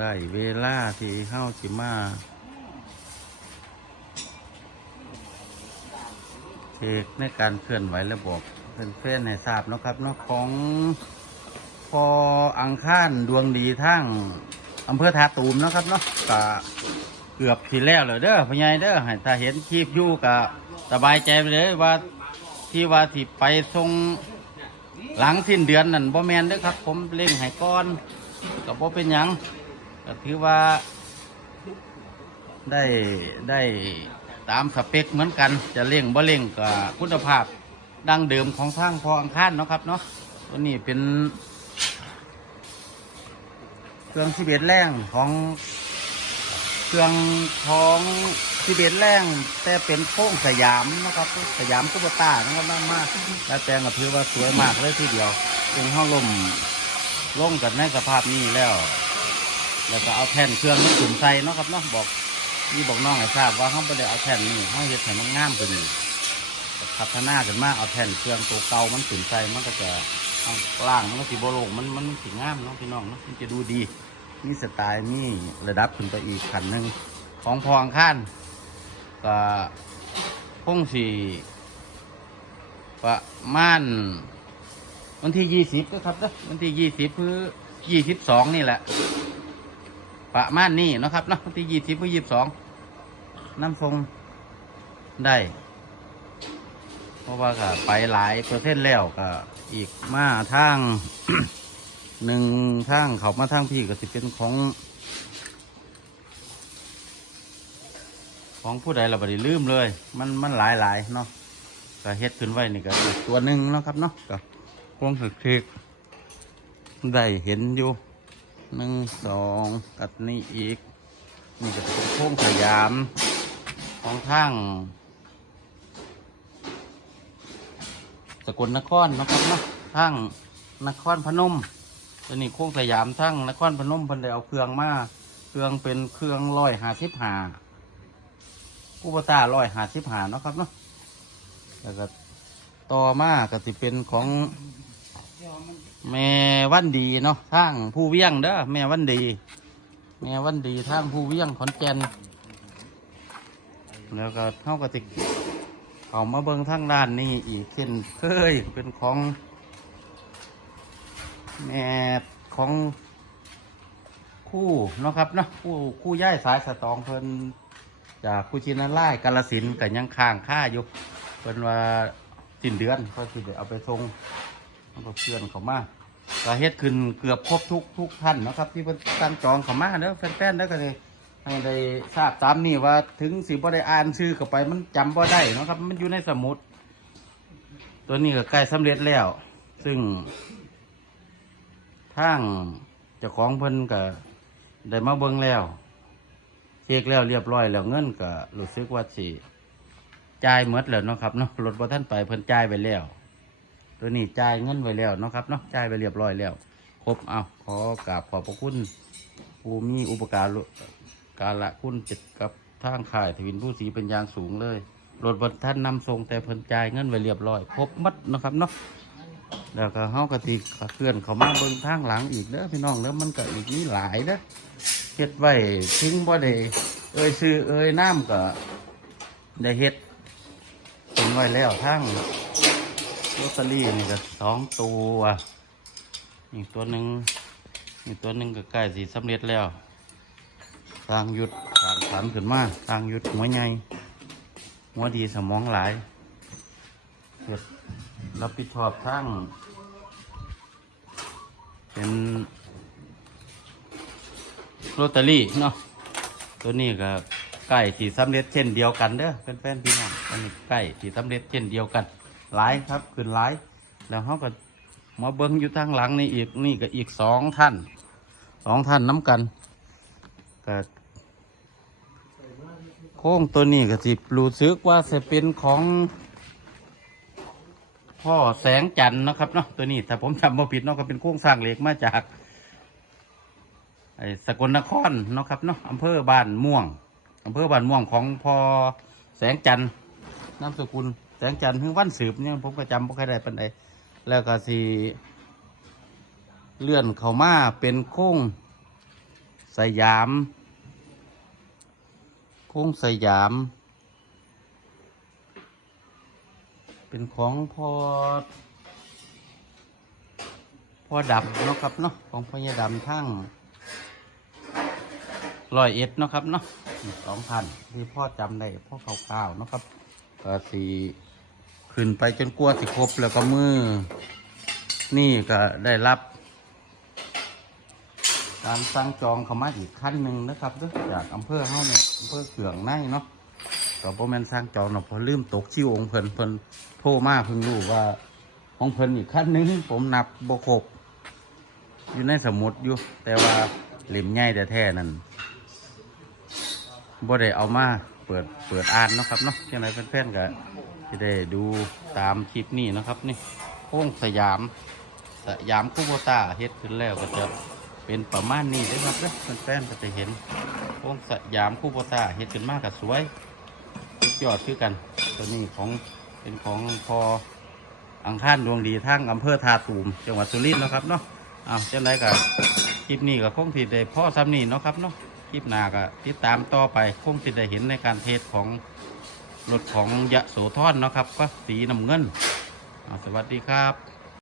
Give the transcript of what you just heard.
ได้เวลาที่เฮาสิมาเทคในการเคลื่อนไหวระบบเพื่อนๆให้ทราบนะครับเนาะของพออังคารดวงดีทั้งอำเภอทาตูมนะครับเนาะก็เกือบทีแล้วเลยเด้อพ่อใหญ่เด้อให้ถ้าเห็นคลิปอยู่ก็สบายใจไปเลยว่าที่ว่าที่ไปทรงหลังสิ้นเดือนนั่นบ่แมนเด้อครับ ผมเร่งให้ก้อนก็บ่เป็นหยัง ก็ถือว่าได้ได้ตามสเปคเหมือนกัน จะเร่งบ่เร่งก็คุณภาพดังเดิมของทางพออังคารเนาะครับเนาะตัวนี้เป็น เครื่องสิเบ็ดแรงของเครื่องของสิเบ็ดแรงแต่เป็นโค้งสยามนะครับสยามกุบต้านะครับมากมากๆแล้วแปลงก็ถือว่าสวยมากเลยทีเดียวเป็นห้องลมลงกันในสภาพนี้แล้ว แล้วก็เอาแท่นเครื่องมันขุนใส่เนาะครับเนาะบอกนี่บอกน้องให้ทราบว่าเขาไม่ได้เอาแท่นนี่เขาเห็ดให้มันงามกว่านี้พัฒนากันมากเอาแท่นเครื่องตัวเก่ามันขุนใส่มันก็จะเอาล่างมันก็สีโบโลงมันมันสีงามเนาะพี่น้องเนาะมันจะดูดีมีสไตล์มีระดับขึ้นไปอีกขันหนึ่งของพออังคารก็คงสี่ประมาณวันที่ยี่สิบก็ครับเนาะวันที่ยี่สิบคือยี่สิบสองนี่แหละ ประมาณนี้นะครับเนาะวันที่ยี่สิบยี่สิบสองน้ำทรงได้ เพราะว่าก็ไปหลายเปอร์เซ็นต์แล้วก็อีกมาทางหนึ่งทางเขามาทางพี่ก็สิเป็นของ ของผู้ใดเราบไดีลืมเลย มันมันหลายหลายเนาะก็เฮ็ดขึ้นไว้นี่ก็ตัวหนึ่งเนาะครับเนาะก็พวงสึกเทกได้เห็นอยู่ หนึ่งสองกับนี่อีก นี่ก็เป็นโค้งสยาม ของทางสกลนครนะครับเนาะทางนครพนมตัวนี้โค้งสยามทั้งนครพนมเพิ่นได้เอาเครื่องมาเครื่องเป็นเครื่องร้อยหาสิบหาอุปตาร้อยหาสิบหาเนาะครับเนาะแล้วก็ต่อมาก็สิเป็นของ แม่วันดีเนาะทางผู้เวียงเด้อแม่วันดี แม่วันดีทางผู้เวียงขอนแก่นแล้วก็เท่ากับติเขามาเบิงทางด้านนี้อีกเช่นเคยเป็นของแม่ของคู่เนาะครับเนาะคู่คู่ย่ายสายสตองเพิ่นจากกุชินาไล่กาลสินกับยังค้างค่าอยู่เพิ่นว่าสิ้นเดือนก็คือเดี๋ยวเอาไปส่งเพื่อนเขามา ก็เฮ็ดขึ้นเกือบครบทุกทุกท่านนะครับ ที่เพิ่นตั้งจองเขามาเด้อแฟนๆเด้อก็เลยให้ได้ทราบตามนี้ว่าถึงสิบ่ได้อ่านชื่อเข้าไปมันจำบ่ได้นะครับ มันอยู่ในสมุด ตัวนี้ก็ใกล้สำเร็จแล้ว ซึ่งทางเจ้าของเพิ่นก็ได้มาเบิ่งแล้วเช็คแล้วเรียบร้อยแล้วเงินก็รู้สึกว่าสิจ่ายหมดแล้วเนาะครับเนาะรถบ่ทันไปเพิ่นจ่ายไปแล้ว ตัวนี้จ่ายเงินไว้แล้วเนาะครับเนาะจ่ายไปเรียบร้อยแล้ว ครบเอาขอกราบขอบพระคุณผู้มีอุปการะการละคุณจิตกับทางข่ายทวินผู้สีเป็นยางสูงเลยรถบรรท่านนำทรงแต่เพิ่นจ่ายเงินไว้เรียบร้อย ครบมัดนะครับเนาะแล้วก็เฮากะติเคลื่อนเขามาเบิ่งทางหลังอีกเด้อพี่น้องแล้วมันก็อีกมีหลายเด้อเฮ็ดไว้ทิ้งบ่ได้เอ่ยซื้อเอ่ยน้ำก็ได้เฮ็ดเป็นไว้แล้วทาง ลอตเตอรี่นี่ก็สองตัวอีกตัวหนึ่งอีกตัวหนึ่งก็ใกล้สีสำเร็จแล้วทางหยุดทางสันขึ้นมาทางหยุดหัวใหญ่หัวดีสมองหลายเฮ็ดรับผิดชอบทั้งเป็นลอตเตอรี่เนาะตัวนี้ก็ใกล้สีสำเร็จเช่นเดียวกันเด้อแฟนๆพี่น้องอันนี้ใกล้สีสำเร็จเช่นเดียวกัน หลายครับขึ้นหลาย แล้วเขาก็มาเบิ้งอยู่ทางหลังนี่อีกนี่ก็อีกสองท่านสองท่านน้ำกันก็โค้งตัวนี้ก็สิรู้สึกว่าจะเป็นของพ่อแสงจันทร์นะครับเนาะตัวนี้ถ้าผมจำไม่ผิดเนาะก็เป็นโค้งสร้างเหล็กมาจากไอ้สกลนครเนาะครับเนาะอำเภอบ้านม่วงอำเภอบ้านม่วงของพ่อแสงจันทร์นามสกุล แสงจันทร์คือวันสืบเนี่ยผมก็จำไม่ค่อยได้ปานใดแล้วก็สีเลื่อนเข้ามาเป็นโค้งสยาม โค้งสยาม เป็นของพอพอดำเนาะครับเนาะของพญาดำทั้งร้อยเอ็ดเนาะครับเนาะสองพันที่พ่อจำได้พ่อเก่าๆเนาะครับก็สี ขึ้นไปจนกลัวสิครบแล้วก็มือ นี่ก็ได้รับ การสั่งจองเข้ามาอีกขั้นหนึ่งนะครับเด้อจากอำเภอเฮาเนี่ยอำเภอเขืองในเนาะก็บ่แม่นสั่งจองเนาะเพอลืมตกชิวองเพิ่นเพิ่นโทรมาเพิ่งรู้ว่าของเพิ่นอีกขั้นหนึ่งผมนับบ่ครบอยู่ในสมุดอยู่ แต่ว่าเหล่มใหญ่แต่แท้นั่นบ่ได้เอามาเปิดเปิดอ่านเนาะครับเนาะจังไดแฟนๆก็ จะได้ดูตามคลิปนี้นะครับนี่โค้งสยามสยามคูโบตาเฮ็ดขึ้นแล้วก็จะเป็นประมาณนี้เด้อครับเด้อแฟนๆก็จะเห็นโค้งสยามคูโบตาเฮ็ดขึ้นมากก็สวยสุดยอดคือกัน ตัวนี้ของเป็นของพออังคารดวงดีทั้งอำเภอทาตูม จังหวัดสุรินทร์นะครับเนาะอ้าวจังไรก็คลิปนี้ก็คงสิได้พ่อซ้ำนี่เนาะครับเนาะคลิปหน้าก็ติดตามต่อไปคงสิได้เห็นในการเทศของ รถของยะโสธรเนาะครับก็สีน้ำเงินสวัสดีครับ